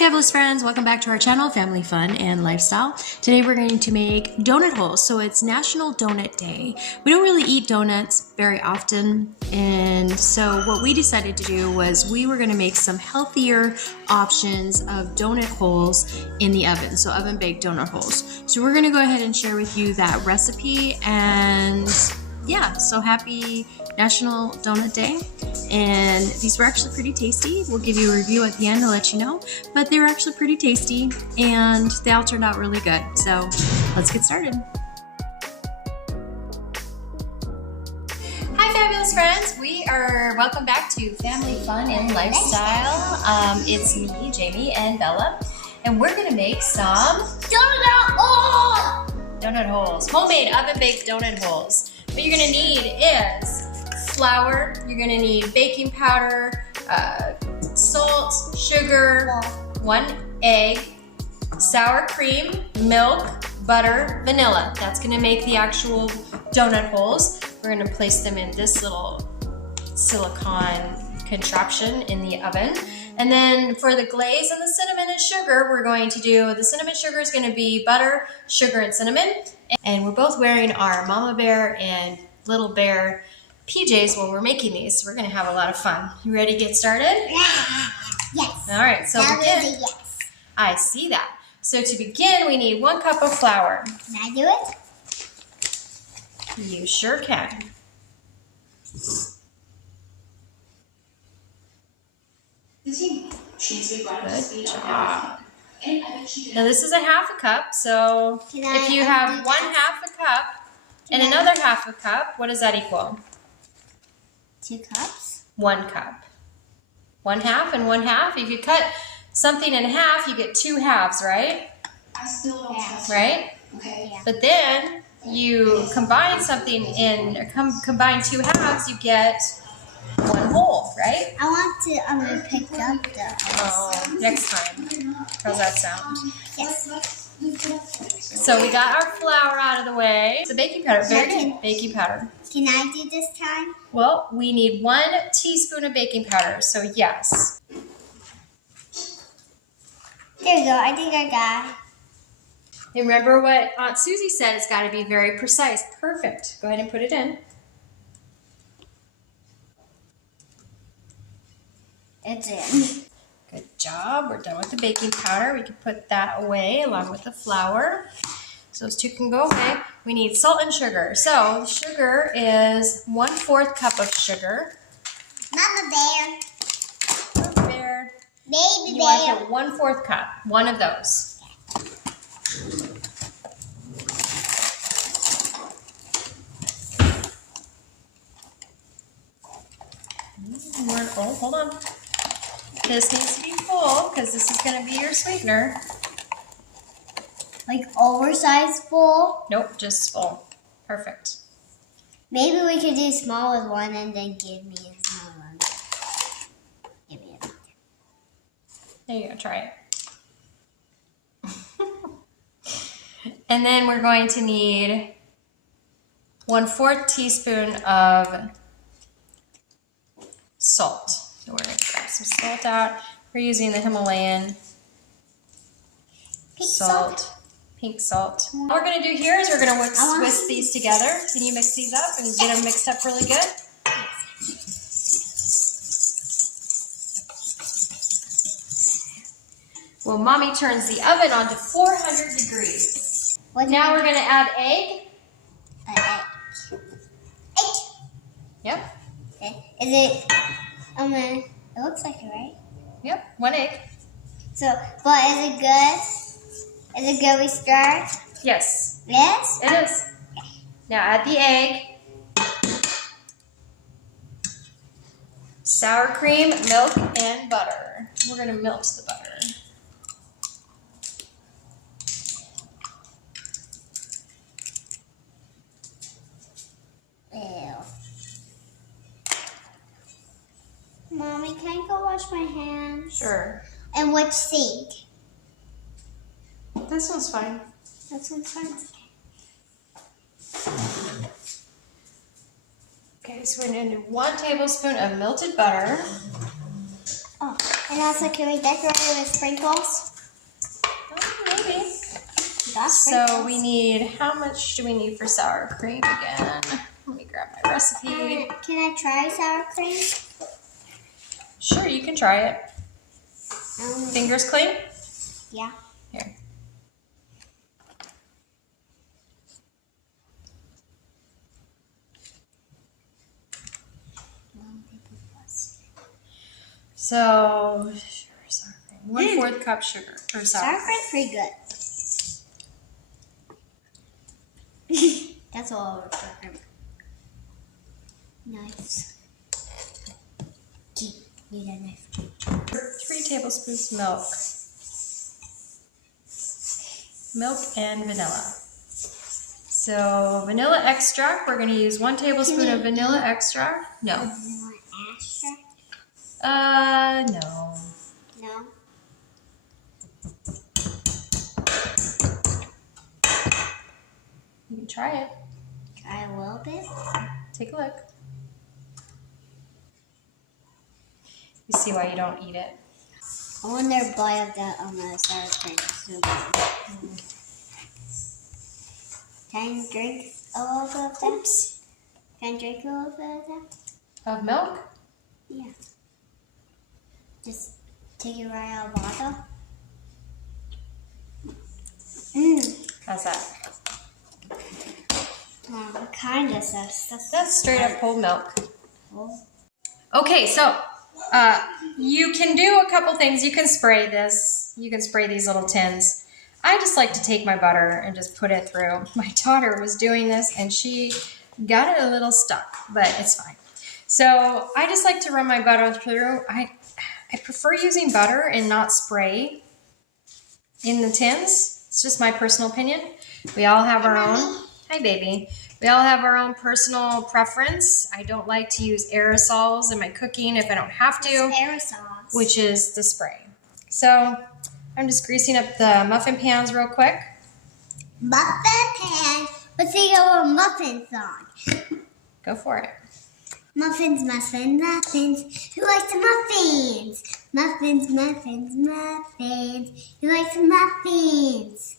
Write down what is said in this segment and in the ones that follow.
fabulous friends, welcome back to our channel, Family Fun and Lifestyle. Today we're going to make donut holes. So it's National Donut Day. We don't really eat donuts very often, and so what we decided to do was we were going to make some healthier options of donut holes in the oven, so oven baked donut holes. So we're going to go ahead and share with you that recipe, and yeah, so happy National Donut Day. And these were actually pretty tasty. We'll give you a review at the end to let you know, but they were actually pretty tasty and they all turned out really good. So let's get started. Hi fabulous friends, welcome back to Family Fun and Lifestyle. It's me, Jamie, and Bella, and we're gonna make some donut holes, homemade oven baked donut holes. What you're gonna need is flour, you're gonna need baking powder, salt, sugar, 1 egg, sour cream, milk, butter, vanilla. That's gonna make the actual donut holes. We're gonna place them in this little silicone contraption in the oven. And then for the glaze and the cinnamon and sugar, we're going to do, the cinnamon sugar is gonna be butter, sugar, and cinnamon. And we're both wearing our Mama Bear and Little Bear PJs while we're making these. We're gonna have a lot of fun. You ready to get started? Yes. All right, so begin. Yes. I see that. So to begin, we need 1 cup of flour. Can I do it? You sure can. Good job. Now this is a 1/2 cup, so if you have 1/2 cup and another 1/2 cup, what does that equal? 2 cups? 1 cup. 1/2 and 1/2. If you cut something in half, you get 2 halves, right? I still don't trust you. Right? Okay. Yeah. But then you combine something in, combine 2 halves, you get 1 whole, right? I want to pick up the Oh, next time. How's that sound? Yes. So we got our flour out of the way. The baking powder, very good. Baking powder. Can I do this time? Well, we need 1 teaspoon of baking powder, so yes. There you go. I think I got it. Remember what Aunt Susie said, it's got to be very precise. Perfect. Go ahead and put it in. It's in. Good job. We're done with the baking powder. We can put that away along with the flour. So those 2 can go away. We need salt and sugar. So sugar is 1/4 cup of sugar. Mama Bear. Bear. Baby You want to Bear. put 1/4 cup. 1 of those. Oh, hold on. This needs to be full because this is going to be your sweetener. Like oversized full. Nope, just full. Perfect. Maybe we could do small with 1 and then give me a small one. Give me a There you go, try it. And then we're going to need 1/4 teaspoon of salt. So we're going to grab some salt out. We're using the Himalayan pink salt. Pink salt. What we're going to do here is we're going to whisk these together. Can you mix these up and get them mixed up really good? Well, Mommy turns the oven on to 400 degrees. Now we're going to add egg. Egg. Yep. Okay. Is it? It looks like it, right? Yep, 1 egg. So, but is it good? Is it good we stir? Yes, Yes? it is. Now add the egg, sour cream, milk, and butter. We're going to melt the butter. Ew. Mommy, can I go wash my hands? Sure. And which sink? This one's fine. This one's fine. Okay, so we're going to do 1 tablespoon of melted butter. Oh. And also, can we decorate it with sprinkles? Maybe. Got So sprinkles. we need, how much do we need for sour cream again? Let me grab my recipe. Can I try sour cream? Sure, you can try it. Fingers clean? Yeah. Here. So, sour cream. 1/4 cup sugar or sour Sour cream. cream's pretty good. That's all over sour cream. Nice. Need a knife. 3 tablespoons milk. Milk and vanilla. So vanilla extract, we're gonna use 1 tablespoon of vanilla extract. No. Vanilla extract? No. No. You can try it. Try a little bit. Take a look. You see why you don't eat it. I wonder if bite of that on the sour cream is so good. Can I drink a little bit of that? Can I drink a little bit of that? Of milk? Yeah. Just take it right out of the bottle. How's that? Kind of sus. That's straight up whole milk. Oh. Okay, so you can do a couple things. You can spray this. You can spray these little tins. I just like to take my butter and just put it through. My daughter was doing this and she got it a little stuck, but it's fine. So I just like to run my butter through. I prefer using butter and not spray in the tins. It's just my personal opinion. We all have our own. Hi, baby. We all have our own personal preference. I don't like to use aerosols in my cooking if I don't have to, Aerosols. which is the spray. So I'm just greasing up the muffin pans real quick. Muffin pan. Let's sing a little muffin song. Go for it. Muffins, muffins, muffins. Who likes the muffins? Muffins, muffins, muffins. Who likes the muffins?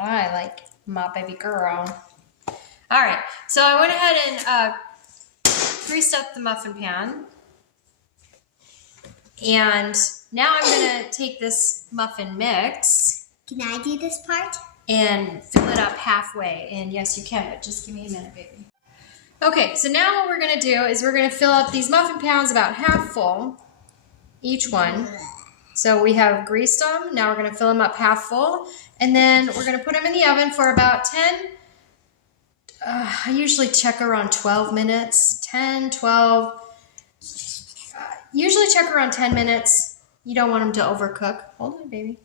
I like my baby girl. All right, so I went ahead and greased up the muffin pan. And now I'm gonna take this muffin mix Can I do this part? and fill it up halfway. And yes, you can, but just give me a minute, baby. Okay, so now what we're gonna do is we're gonna fill up these muffin pans about half full, each one. So we have greased them, now we're gonna fill them up half full, and then we're gonna put them in the oven for about 10, I usually check around 12 minutes, 10, 12, usually check around 10 minutes. You don't want them to overcook. Hold on, baby.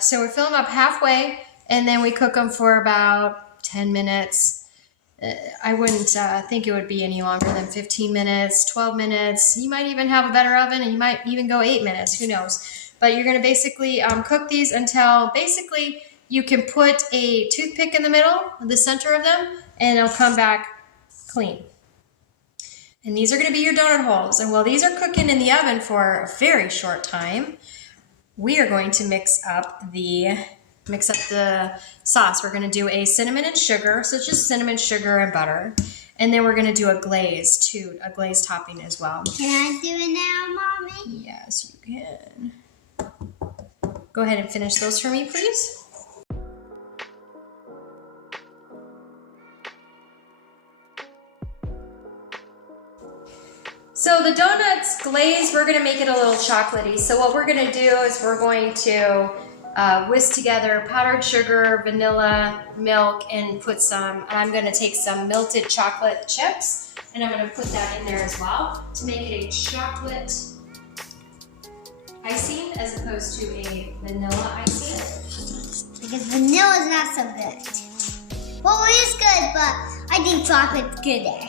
So we fill them up halfway, and then we cook them for about 10 minutes. I wouldn't think it would be any longer than 15 minutes, 12 minutes. You might even have a better oven, and you might even go 8 minutes. Who knows? But you're going to basically cook these until basically you can put a toothpick in the middle, the center of them, and it'll come back clean. And these are going to be your donut holes. And while these are cooking in the oven for a very short time, we are going to mix up the sauce. We're going to do a cinnamon and sugar, so it's just cinnamon, sugar, and butter. And then we're going to do a glaze too, a glaze topping as well. Can I do it now, Mommy? Yes, you can. Go ahead and finish those for me, please. So the donuts glaze, we're gonna make it a little chocolatey. So what we're gonna do is we're going to whisk together powdered sugar, vanilla, milk, and I'm gonna take some melted chocolate chips, and I'm gonna put that in there as well to make it a chocolate icing as opposed to a vanilla icing. Because vanilla is not so good. Well, it is good, but I think chocolate's gooder.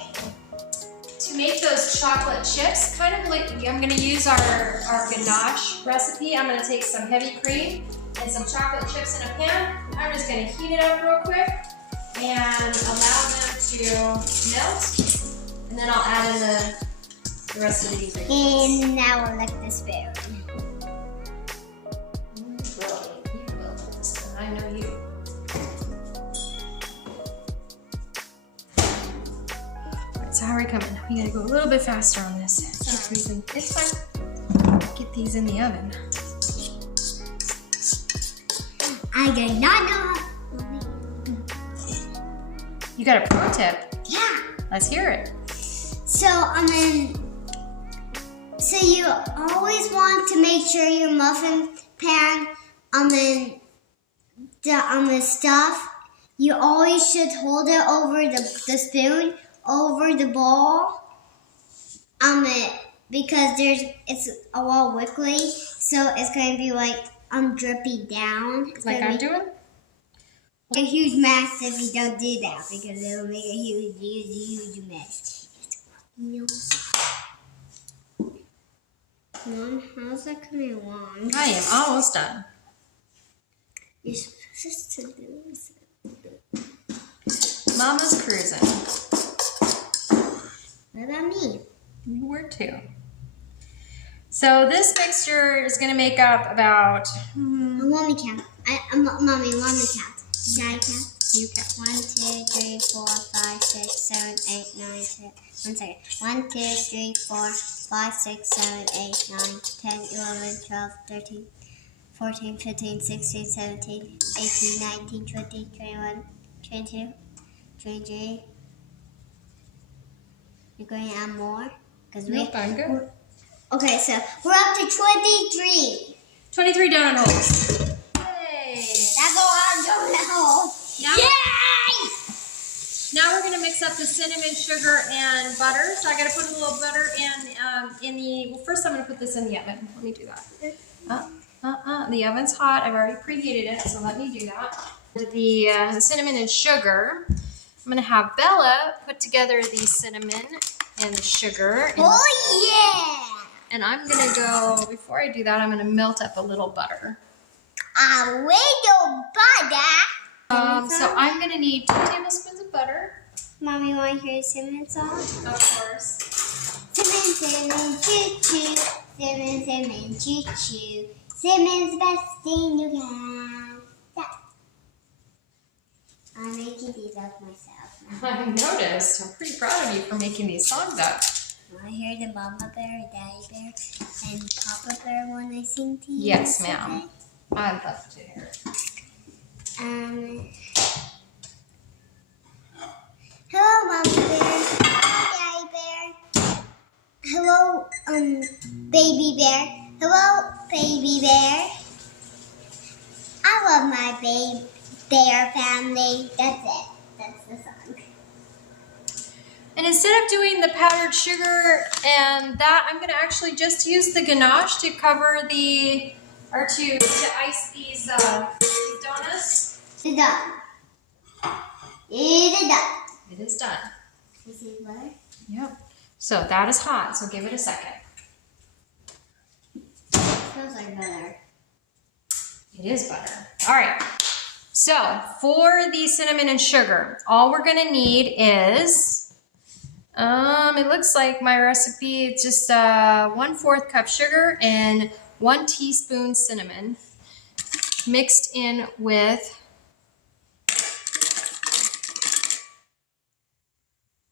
To make those chocolate chips, kind of like, I'm gonna use our ganache recipe. I'm gonna take some heavy cream and some chocolate chips in a pan. I'm just gonna heat it up real quick and allow them to melt. And then I'll add in the rest of the ingredients. And now we'll lick the spoon. Brilliant. You will with this one. I know you. Alright, so how are we coming? We gotta go a little bit faster on this. Get these in, it's fine. Get these in the oven. I do not know. You got a pro tip. Yeah. Let's hear it. So so you always want to make sure your muffin pan, the stuff, you always should hold it over the spoon, over the bowl, because it's a little wiggly, so it's going to be like, drippy down. It's Like gonna I'm be doing? a huge mess if you don't do that, because it'll make a huge mess. Mom, how's that coming along? I am almost done. You're supposed to do this. Mama's cruising. What about me? You were too. So this mixture is going to make up about... Let me count. Mommy, let me count. Can I count? You count. 1, 2, 3, 4, 5, 6, 7, 8, 9, 10. 1 second. 1, 2, 3, 4, 5, 6, 7, 8, 9, 10, 11, 12, 13, 14, 15, 16, 17, 18, 19, 20, 21, 22, 23. You're going to add more? Nope, I'm good. Okay, so we're up to 23. 23 donut holes. Yay! That's a lot of donut holes. Now, Yay! now we're going to mix up the cinnamon, sugar, and butter. So I got to put a little butter in the... Well, first I'm going to put this in the oven. Let me do that. The oven's hot. I've already preheated it, so let me do that. The cinnamon and sugar. I'm going to have Bella put together the cinnamon and the sugar. And, Oh, yeah! and I'm going to go, before I do that, I'm going to melt up a little butter. A little butter. So I'm going to need 2 tablespoons of butter. Mommy, want to hear cinnamon song? Of course. Cinnamon, cinnamon, choo-choo. Cinnamon, cinnamon, choo-choo. Cinnamon's the best thing you can. Yeah. I'm making these up myself. I noticed. I'm pretty proud of you for making these songs up. Want to hear the Mama Bear, Daddy Bear, and Papa Bear when I sing to you? Yes, ma'am. I'd love to hear it. Hello, Mama Bear. Hello, Daddy Bear. Hello, Baby Bear. Hello, Baby Bear. I love my bear family. That's it. That's the song. And instead of doing the powdered sugar and that, I'm going to actually just use the ganache to cover the, or to ice these donuts. It's done. It is done. It is done. You see butter? Yep. So that is hot, so give it a second. Smells like butter. It is butter. All right. So for the cinnamon and sugar, all we're going to need is, it looks like my recipe, it's just 1/4 cup sugar and 1 teaspoon cinnamon mixed in with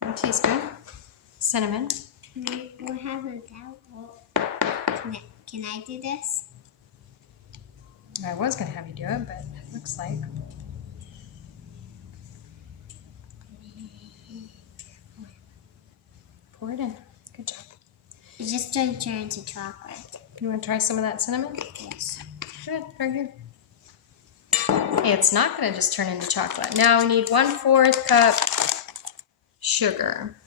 1 teaspoon cinnamon. What happens now? Can I do this? I was going to have you do it, but it looks like. Pour it in. Good job. It's just going to turn into chocolate. You want to try some of that cinnamon? Yes. Good, right here. Hey, it's not going to just turn into chocolate. Now we need 1/4 cup sugar.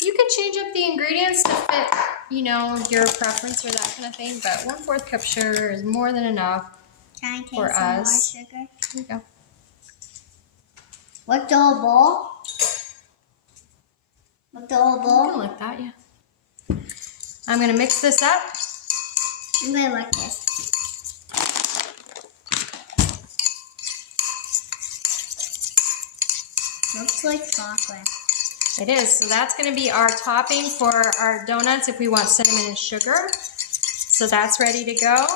You can change up the ingredients to fit, you know, your preference or that kind of thing, but 1/4 cup sugar is more than enough. Can I take For some us. more sugar? Here you go. With the whole bowl? With the whole You bowl? can like that, yeah. I'm going to mix this up. I'm going to like this. Looks like chocolate. It is. So that's going to be our topping for our donuts if we want cinnamon and sugar. So that's ready to go.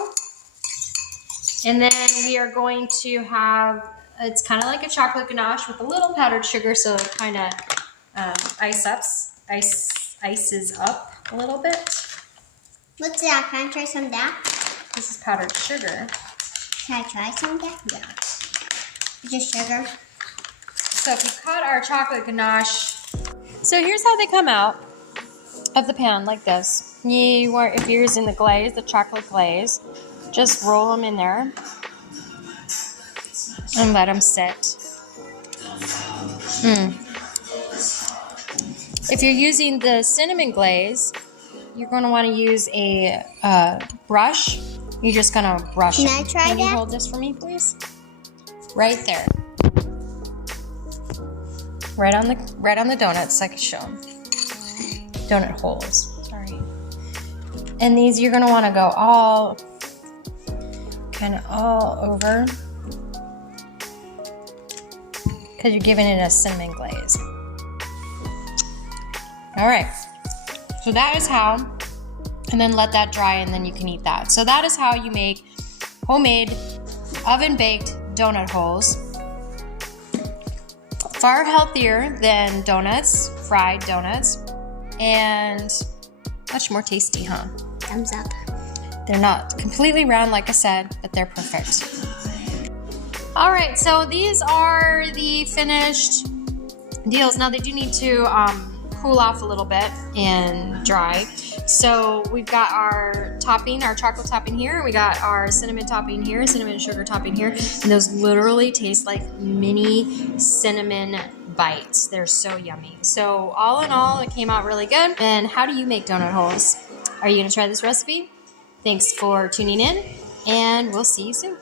And then we are going to have, it's kind of like a chocolate ganache with a little powdered sugar, so it kind of ices up a little bit. What's that? Can I try some of that? This is powdered sugar. Can I try some of that? Yeah. Just sugar. So if you cut our chocolate ganache, so here's how they come out of the pan, like this. If you're using the glaze, the chocolate glaze, just roll them in there and let them sit. If you're using the cinnamon glaze, you're going to want to use a brush. You're just going to brush it. Can I try Can you that? hold this for me, please? Right there. Right on the donuts, so I can show them. Donut holes. Sorry. And these you're going to want to go all over, because you're giving it a cinnamon glaze. All right. So that is how, and then let that dry, and then you can eat that. So that is how you make homemade oven-baked donut holes. Far healthier than donuts, fried donuts, and much more tasty, huh? Thumbs up. They're not completely round, like I said, but they're perfect. All right, so these are the finished deals. Now they do need to cool off a little bit and dry. So we've got our topping, our chocolate topping here. We got our cinnamon topping here, cinnamon and sugar topping here. And those literally taste like mini cinnamon bites. They're so yummy. So all in all, it came out really good. And how do you make donut holes? Are you gonna try this recipe? Thanks for tuning in, and we'll see you soon.